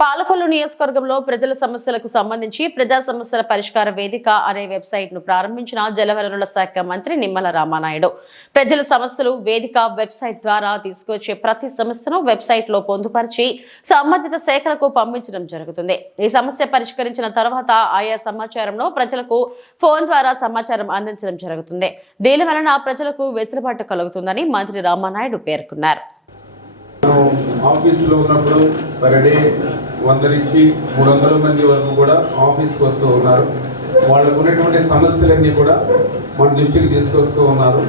పాలకొల్లు నియోజకవర్గంలో ప్రజల సమస్యలకు సంబంధించి ప్రజా సమస్యల పరిష్కార వేదిక అనే వెబ్సైట్ ను ప్రారంభించిన జలవనరుల శాఖ మంత్రి నిమ్మల రామానాయుడు. ప్రజల సమస్యలు వేదిక వెబ్సైట్ ద్వారా తీసుకొచ్చే ప్రతి సమస్యను వెబ్సైట్ లో పొందుపరిచి సంబంధిత శాఖలకు పంపించడం జరుగుతుంది. ఈ సమస్య పరిష్కరించిన తర్వాత ఆయా సమాచారంలో ప్రజలకు ఫోన్ ద్వారా సమాచారం అందించడం జరుగుతుంది. దీని వలన ప్రజలకు వెసులుబాటు కలుగుతుందని మంత్రి రామానాయుడు పేర్కొన్నారు. ఆఫీసులో ఉన్నప్పుడు పర్ డే 100 నుంచి 300 మంది వరకు కూడా ఆఫీస్కి వస్తూ ఉన్నారు. వాళ్ళకు ఉన్నటువంటి సమస్యలన్నీ కూడా మన దృష్టికి తీసుకొస్తూ ఉన్నారు.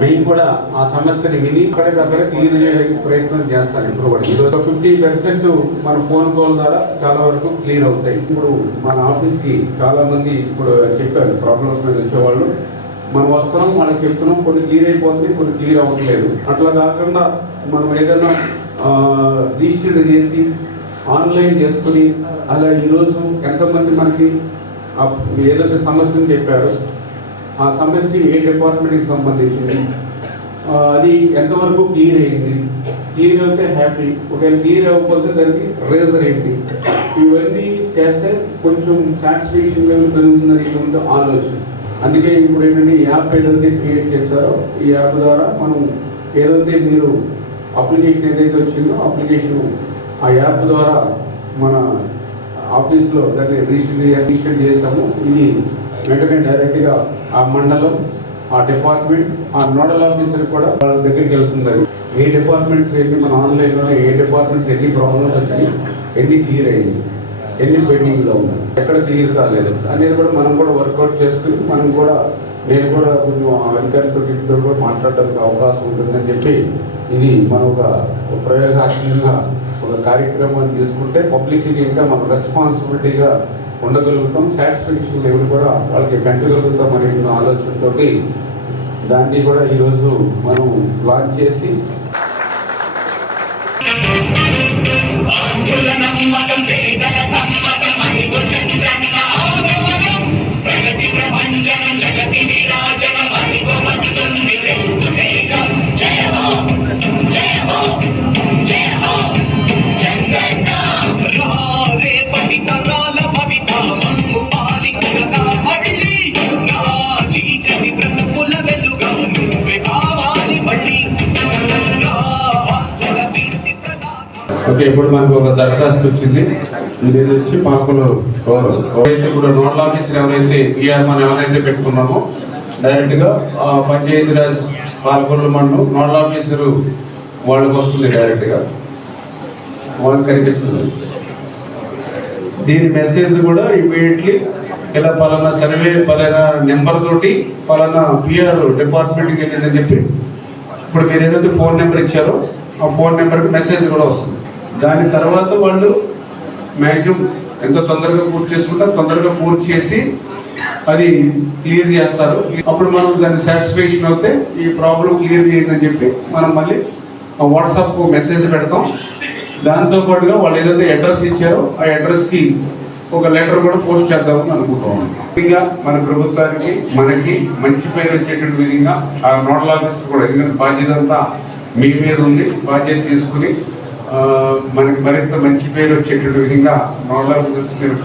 మేము కూడా ఆ సమస్యని విని అక్కడికక్కడ క్లియర్ చేయడానికి ప్రయత్నం చేస్తాను. ఇప్పుడు కూడా ఈరోజు 50% మన ఫోన్ కాల్ ద్వారా చాలా వరకు క్లియర్ అవుతాయి. ఇప్పుడు మన ఆఫీస్కి చాలా మంది ఇప్పుడు చెప్పారు ప్రాబ్లమ్స్ మీద వచ్చేవాళ్ళు. మనం వస్తున్నాం, వాళ్ళకి చెప్తున్నాం, కొన్ని క్లియర్ అయిపోతుంది, కొన్ని క్లియర్ అవ్వట్లేదు. అట్లా కాకుండా మనం ఏదైనా రిజిస్టర్ చేసి ఆన్లైన్ చేసుకుని అలా ఈరోజు ఎంతమంది మనకి ఏదైతే సమస్యను చెప్పారు, ఆ సమస్య ఏ డిపార్ట్మెంట్కి సంబంధించింది, అది ఎంతవరకు క్లియర్ అయింది, క్లియర్ అయితే హ్యాపీ, ఒకవేళ క్లియర్ అవ్వకపోతే దానికి రీజన్ ఏంటి, ఇవన్నీ చేస్తే కొంచెం సాటిస్ఫాక్షన్ లెవెల్ పెరుగుతుందని ఆలోచన. అందుకే ఇప్పుడు ఏంటంటే ఈ యాప్ ఏదైతే క్రియేట్ చేస్తారో ఈ యాప్ ద్వారా మనం ఏదైతే మీరు అప్లికేషన్ ఏదైతే వచ్చిందో అప్లికేషన్ ఆ యాప్ ద్వారా మన ఆఫీస్లో దాన్ని రిజిస్టర్ చేస్తాము. ఇది వెంటనే డైరెక్ట్గా ఆ మండలం, ఆ డిపార్ట్మెంట్, ఆ నోడల్ ఆఫీసర్ కూడా వాళ్ళ దగ్గరికి వెళ్తుంది. ఏ డిపార్ట్మెంట్స్ ఎన్ని మన ఆన్లైన్లోనే ఏ డిపార్ట్మెంట్స్ ఎన్ని ప్రాబ్లమ్స్ వచ్చినాయి, ఎన్ని క్లియర్ అయ్యింది, ఎన్ని పెండింగ్లో ఉన్నాయి, ఎక్కడ క్లియర్ కాలేదు అనేది కూడా మనం కూడా వర్కౌట్ చేసుకుని మనం కూడా నేను కూడా కొంచెం అధికారులతో కూడా మాట్లాడడానికి అవకాశం ఉంటుందని చెప్పి ఇది మనం ఒక ప్రయోగాత్మకంగా ఒక కార్యక్రమాన్ని తీసుకుంటే పబ్లిక్కి ఇంకా మనం రెస్పాన్సిబిలిటీగా ఉండగలుగుతాం, సాటిస్ఫాక్షన్ లెవెల్ కూడా వాళ్ళకి పెంచగలుగుతాం అనే ఆలోచనతో దాన్ని కూడా ఈరోజు మనం లాంచ్ చేసి ఓకే. ఇప్పుడు మనకు ఒక దరఖాస్తు వచ్చింది. ఇది వచ్చి పాపలు ఎవరైతే ఇప్పుడు నోడల్ ఆఫీసర్ ఎవరైతే మనం ఎవరైతే పెట్టుకున్నామో డైరెక్ట్గా పంచాయతీరాజ్ పాలకొల్లు మండలం నోడల్ ఆఫీసరు వాళ్ళకి వస్తుంది, డైరెక్ట్గా వాళ్ళకి కనిపిస్తుంది. దీని మెసేజ్ కూడా ఇమీడియట్లీ ఇలా పలానా సర్వే పలానా నెంబర్ తోటి పలానా పిఆర్ డిపార్ట్మెంట్కి వెళ్ళిందని చెప్పి ఇప్పుడు మీరు ఏదైతే ఫోన్ నెంబర్ ఇచ్చారో ఆ ఫోన్ నెంబర్కి మెసేజ్ కూడా వస్తుంది. దాని తర్వాత వాళ్ళు మ్యాక్సిమం ఎంత తొందరగా పూర్తి చేసుకుంటారు, తొందరగా పూర్తి చేసి అది క్లియర్ చేస్తారు. అప్పుడు మనం దాన్ని సాటిస్ఫాక్షన్ అవుతే ఈ ప్రాబ్లం క్లియర్ చేయండి చెప్పి మనం మళ్ళీ వాట్సాప్ మెసేజ్ పెడతాం. దాంతోపాటుగా వాళ్ళు ఏదైతే అడ్రస్ ఇచ్చారో ఆ అడ్రస్కి ఒక లెటర్ కూడా పోస్ట్ చేద్దామని అనుకుంటాం. ఇంకా మన ప్రభుత్వానికి మనకి మంచి పేరు వచ్చేటువంటి విధంగా ఆ నోడల్ ఆఫీసర్ కూడా, ఎందుకంటే బాధ్యత అంతా మీ మీద ఉంది, బాధ్యత తీసుకుని మనకి మరింత మంచి పేరు వచ్చేటువంటి విధంగా నోడల్ ఆఫీసర్స్ మీరు